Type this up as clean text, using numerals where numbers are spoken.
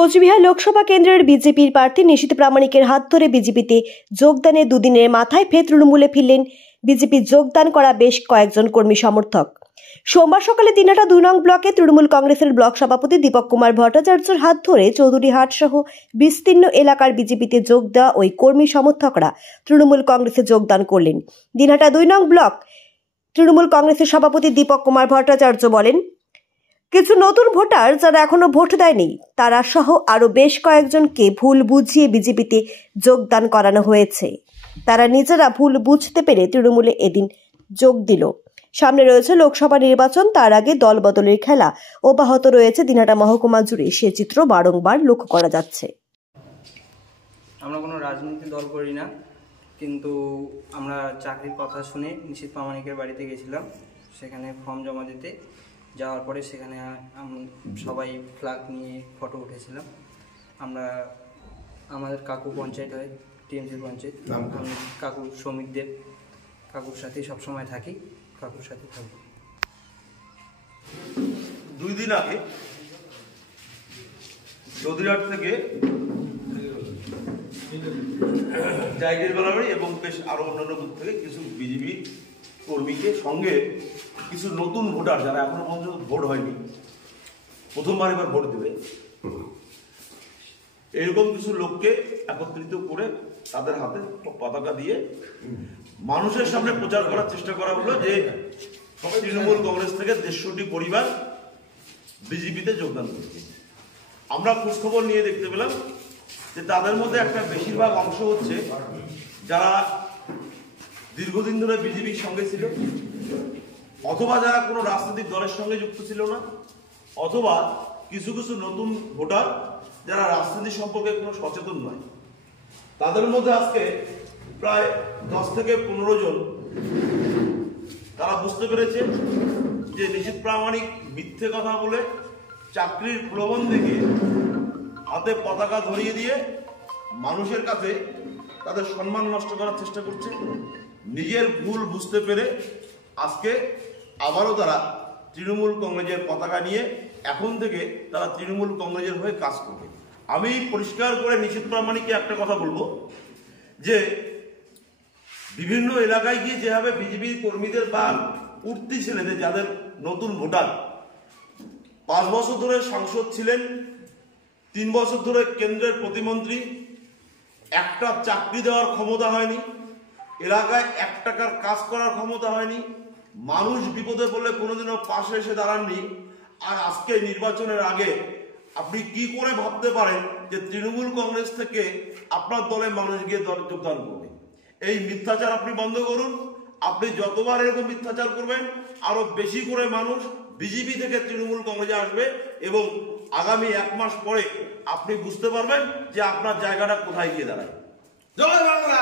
কোচবিহার লোকসভা কেন্দ্রের বিজেপির প্রার্থী নিশীথ প্রামাণিকের হাত ধরে বিজেপিতে যোগদানের দুদিনের মাথায় ফের তৃণমূলে ফিরলেন বিজেপি যোগদান করা বেশ কয়েকজন কর্মী সমর্থক। সোমবার সকালে দিনহাটা 2 নং ব্লকে তৃণমূল কংগ্রেসের ব্লক সভাপতি দীপক কুমার ভট্টাচার্যের হাত ধরে চৌধুরীহাট সহ বিস্তীর্ণ এলাকার বিজেপিতে যোগ দেওয়া ওই কর্মী সমর্থকরা তৃণমূল কংগ্রেসে যোগদান করলেন। দিনহাটা 2 নং ব্লক তৃণমূল কংগ্রেসের সভাপতি দীপক কুমার ভট্টাচার্য বলেন, কিছু নতুন ভোটার যারা এখনো ভোট দেয়নি তারা সহ আরো বেশ কয়েকজনকে ভুল বুঝিয়ে বিজেপিতে যোগদান করানো হয়েছে। তারা নিজেরা ভুল বুঝতে পেরে তৃণমূলে এদিন যোগ দিল। সামনে রয়েছে লোকসভা নির্বাচন, তার আগে দল বদলের খেলা অব্যাহত রয়েছে দিনহাটা মহকুমা জুড়ে। সে চিত্র বারংবার লক্ষ্য করা যাচ্ছে। আমরা কোনো রাজনৈতিক দল করি না, কিন্তু আমরা চাকরির কথা শুনে নিশীথ প্রামাণিকের বাড়িতে গেছিলাম। সেখানে ফর্ম জমা দিতে যাওয়ার পরে সেখানে সবাই ফ্ল্যাগ নিয়ে ফটো উঠেছিলাম। আমরা আমাদের কাকু পঞ্চায়েত হয়, টিএমসি পঞ্চায়েত, আমি কাকু শ্রমিক দেব, কাকুর সাথেই সবসময় থাকি, কাকুর সাথে থাকি। 2 দিন আগে চৌধুরীহাট থেকে জায়গির বাড়ি এবং বেশ আরো অন্যান্য বুথ থেকে কিছু বিজেপি কর্মীকে সঙ্গে কিছু নতুন ভোটার যারা এখনো পর্যন্ত ভোট হয়নি, প্রথমবার এবার ভোট দেবে, এরকম কিছু লোককে একত্রিত করে তাদের হাতে পতাকা দিয়ে মানুষের সামনে প্রচার করার চেষ্টা করা হলো যে তৃণমূল কংগ্রেস থেকে 150টি পরিবার বিজেপিতে যোগদান করছে। আমরা খোঁজখবর নিয়ে দেখতে পেলাম যে তাদের মধ্যে একটা বেশিরভাগ অংশ হচ্ছে যারা দীর্ঘদিন ধরে বিজেপির সঙ্গে ছিল, অথবা যারা কোনো রাজনৈতিক দলের সঙ্গে যুক্ত ছিল না, অথবা কিছু কিছু নতুন ভোটার যারা রাজনীতি সম্পর্কে কোনো সচেতন নয়। তাদের মধ্যে আজকে প্রায় 10 থেকে 15 জন তারা বুঝতে পেরেছে যে নিশীথ প্রামাণিক মিথ্যে কথা বলে চাকরির প্রলোভন দেখিয়ে হাতে পতাকা ধরিয়ে দিয়ে মানুষের কাছে তাদের সম্মান নষ্ট করার চেষ্টা করছে। নিজের ভুল বুঝতে পেরে আজকে আবারও তারা তৃণমূল কংগ্রেসের পতাকা নিয়ে এখন থেকে তারা তৃণমূল কংগ্রেসের হয়ে কাজ করবে। আমি পরিষ্কার করে নিশীথ প্রামাণিককে একটা কথা বলবো যে বিভিন্ন এলাকায় গিয়ে যেভাবে বিজেপি কর্মীদের বা উঠতি ছেলেদের যাদের নতুন ভোটার 5 বছর ধরে সাংসদ ছিলেন, 3 বছর ধরে কেন্দ্রের প্রতিমন্ত্রী, একটা চাকরি দেওয়ার ক্ষমতা হয়নি, এলাকায় 1 টাকার কাজ করার ক্ষমতা হয়নি, মানুষ বিপদে পড়লে কোনোদিনও পাশে এসে দাঁড়াননি, আর আজকে নির্বাচনের আগে আপনি কি করে ভাবতে পারেন যে তৃণমূল কংগ্রেস থেকে আপনার দলে মানুষ গিয়ে যোগদান করবে? এই মিথ্যাচার আপনি বন্ধ করুন। আপনি যতবার এরকম মিথ্যাচার করবেন আরো বেশি করে মানুষ বিজেপি থেকে তৃণমূল কংগ্রেসে আসবে এবং আগামী 1 মাস পরে আপনি বুঝতে পারবেন যে আপনার জায়গাটা কোথায় গিয়ে দাঁড়ায়। জয় বাংলা।